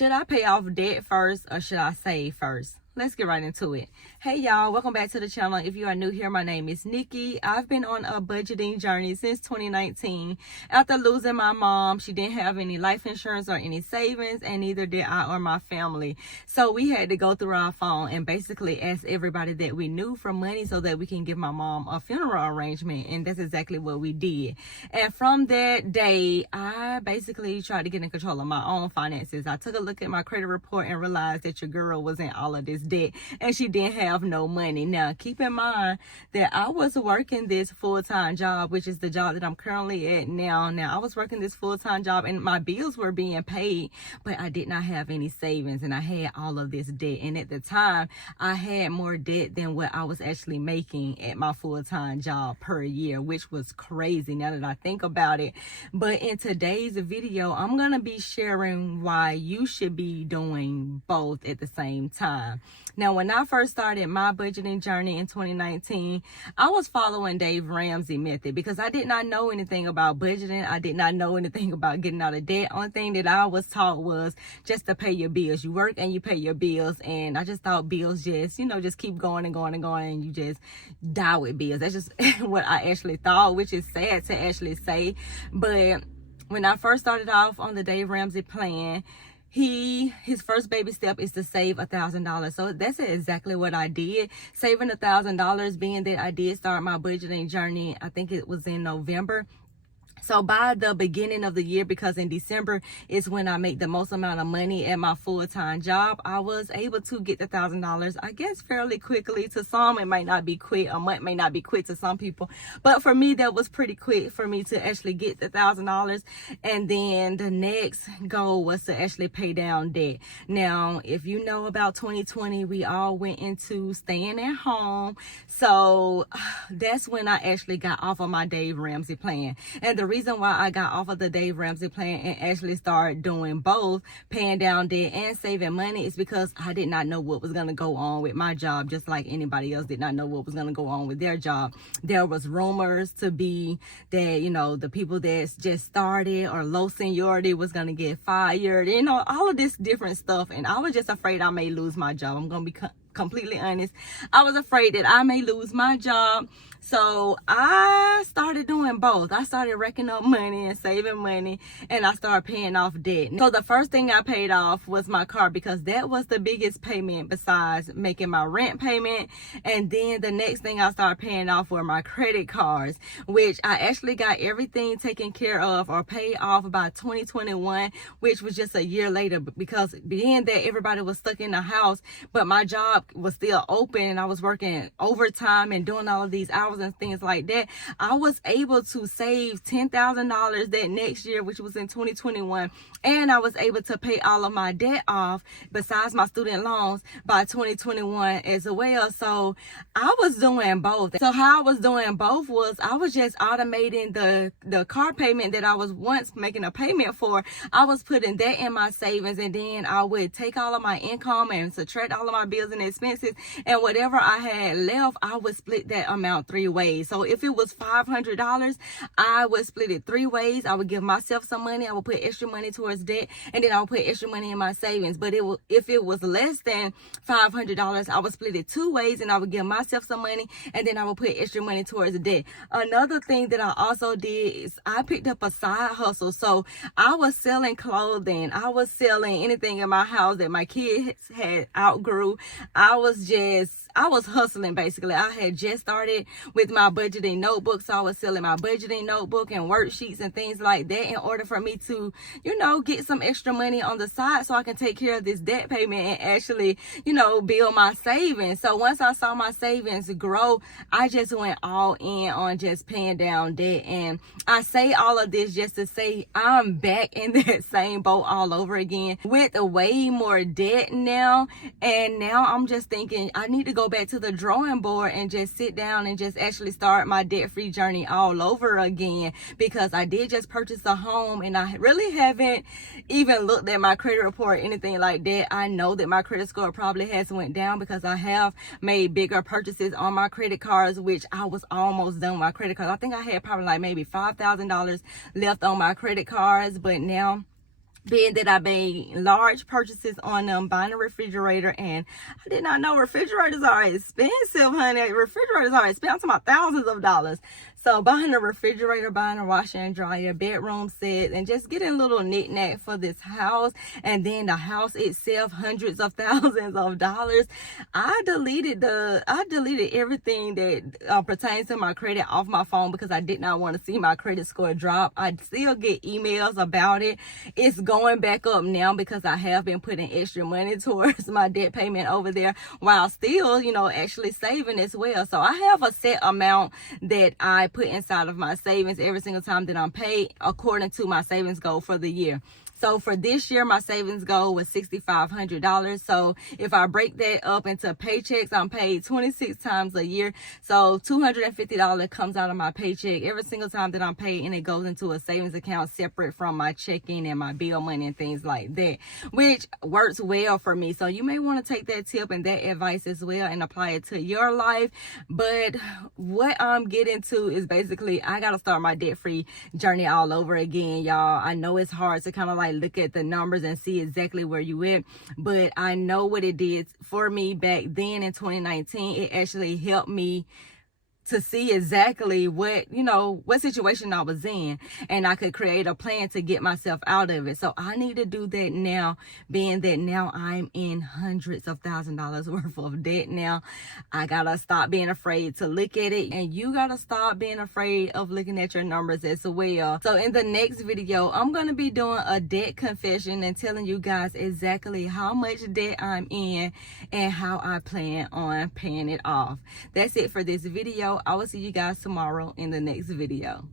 Should I pay off debt first or should I save first? Let's get right into it. Hey y'all, welcome back to the channel. If you are new here, my name is Nikki. I've been on a budgeting journey since 2019. After losing my mom, she didn't have any life insurance or any savings, and neither did I or my family. So we had to go through our phone and basically ask everybody that we knew for money so that we can give my mom a funeral arrangement, and that's exactly what we did. And from that day, I basically tried to get in control of my own finances. I took a look at my credit report and realized that your girl was in all of this debt and she didn't have no money. Now keep in mind that I was working this full-time job, which is the job that I'm currently at now. I was working this full-time job and my bills were being paid, but I did not have any savings and I had all of this debt. And at the time I had more debt than what I was actually making at my full-time job per year, which was crazy now that I think about it. But in today's video, I'm gonna be sharing why you should be doing both at the same time. Now, when I first started my budgeting journey in 2019, I was following Dave Ramsey method because I did not know anything about budgeting. I did not know anything about getting out of debt. Only thing that I was taught was just to pay your bills. You work and you pay your bills. And I just thought bills just keep going and going and going and you just die with bills. That's just what I actually thought, which is sad to actually say. But when I first started off on the Dave Ramsey plan, his first baby step is to save $1,000. So that's exactly what I did. Saving $1,000, being that I did start my budgeting journey, I think it was in November. So by the beginning of the year, because in December is when I make the most amount of money at my full-time job, I was able to get the $1,000, I guess, fairly quickly. To some, it might not be quick. A month may not be quick to some people. But for me, that was pretty quick for me to actually get the $1,000. And then the next goal was to actually pay down debt. Now, if you know about 2020, we all went into staying at home. So that's when I actually got off of my Dave Ramsey plan. And the reason why I got off of the Dave Ramsey plan and actually started doing both, paying down debt and saving money, is because I did not know what was going to go on with my job, just like anybody else did not know what was going to go on with their job. There was rumors to be that, the people that just started or low seniority was going to get fired, all of this different stuff. And I was just afraid I may lose my job. I'm going to be completely honest. I was afraid that I may lose my job. So I started doing both. I started racking up money and saving money, and I started paying off debt. So the first thing I paid off was my car, because that was the biggest payment besides making my rent payment. And then the next thing I started paying off were my credit cards, which I actually got everything taken care of or paid off by 2021, which was just a year later, because being that everybody was stuck in the house, but my job was still open and I was working overtime and doing all of these hours and things like that, I was able to save $10,000 that next year, which was in 2021, and I was able to pay all of my debt off besides my student loans by 2021 as well. So I was doing both. So how I was doing both was I was just automating the car payment that I was once making a payment for. I was putting that in my savings, and then I would take all of my income and subtract all of my bills and expenses, and whatever I had left, I would split that amount 3 ways. So if it was $500, I would split it 3 ways. I would give myself some money, I would put extra money towards debt, and then I would put extra money in my savings. But if it was less than $500, I would split it 2 ways, and I would give myself some money, and then I would put extra money towards debt. Another thing that I also did is I picked up a side hustle. So I was selling clothing, I was selling anything in my house that my kids had outgrew. I was hustling basically. I had just started with my budgeting notebook, so I was selling my budgeting notebook and worksheets and things like that in order for me to, get some extra money on the side so I can take care of this debt payment and actually, build my savings. So once I saw my savings grow, I just went all in on just paying down debt. And I say all of this just to say I'm back in that same boat all over again with way more debt now. And now I'm just thinking I need to go back to the drawing board and just sit down and just actually start my debt-free journey all over again, because I did just purchase a home and I really haven't even looked at my credit report or anything like that. I know that my credit score probably has went down because I have made bigger purchases on my credit cards, which I was almost done with my credit cards. I think I had probably like maybe $5,000 left on my credit cards, but now being that I made large purchases on them, buying a refrigerator, and I did not know refrigerators are expensive, honey. Refrigerators are expensive. I'm talking about thousands of dollars. So buying a refrigerator, buying a washer and dryer, bedroom set, and just getting little knick-knack for this house, and then the house itself, hundreds of thousands of dollars. I deleted everything that pertains to my credit off my phone because I did not want to see my credit score drop. I still get emails about it. It's going back up now because I have been putting extra money towards my debt payment over there while still, actually saving as well. So I have a set amount that I put inside of my savings every single time that I'm paid according to my savings goal for the year. So for this year, my savings goal was $6,500. So if I break that up into paychecks, I'm paid 26 times a year. So $250 comes out of my paycheck every single time that I'm paid, and it goes into a savings account separate from my checking and my bill money and things like that, which works well for me. So you may want to take that tip and that advice as well and apply it to your life. But what I'm getting to is basically I got to start my debt-free journey all over again, y'all. I know it's hard to kind of like look at the numbers and see exactly where you at, but I know what it did for me back then in 2019. It actually helped me to see exactly what situation I was in, and I could create a plan to get myself out of it. So I need to do that now, being that now I'm in hundreds of $1,000s worth of debt. Now I gotta stop being afraid to look at it, and you gotta stop being afraid of looking at your numbers as well. So in the next video, I'm gonna be doing a debt confession and telling you guys exactly how much debt I'm in and how I plan on paying it off. That's it for this video. I will see you guys tomorrow in the next video.